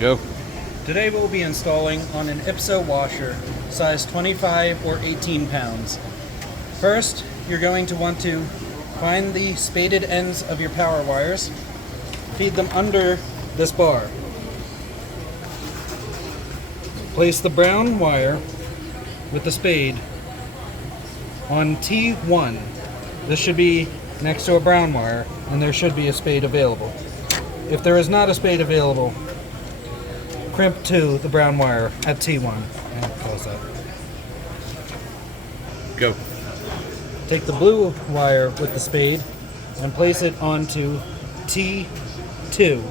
Go. Today we'll be installing on an IPSO washer, size 25 or 18 pounds. First, you're going to want to find the spaded ends of your power wires, feed them under this bar. Place the brown wire with the spade on T1. This should be next to a brown wire, and there should be a spade available. If there is not a spade available, crimp to the brown wire at T1 and close that. Go. Take the blue wire with the spade and place it onto T2.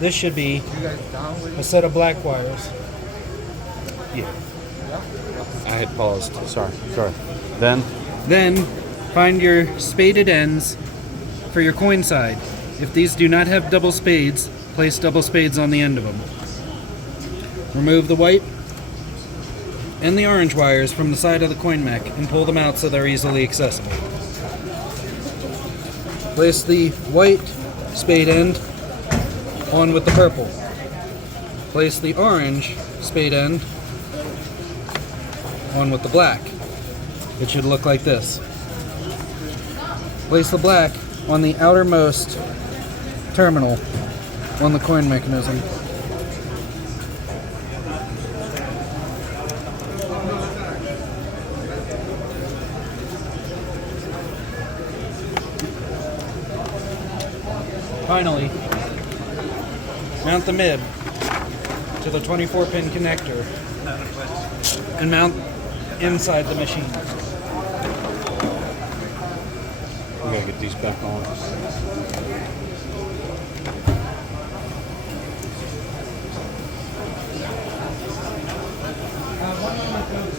This should be a set of black wires. Yeah. I had paused. Sorry. Then find your spaded ends for your coin side. If these do not have double spades, place double spades on the end of them. Remove the white and the orange wires from the side of the coin mech and pull them out so they're easily accessible. Place the white spade end on with the purple. Place the orange spade end on with the black. It should look like this. Place the black on the outermost terminal on the coin mechanism. Finally, mount the MIB to the 24-pin connector and mount inside the machine. We gotta get these back on.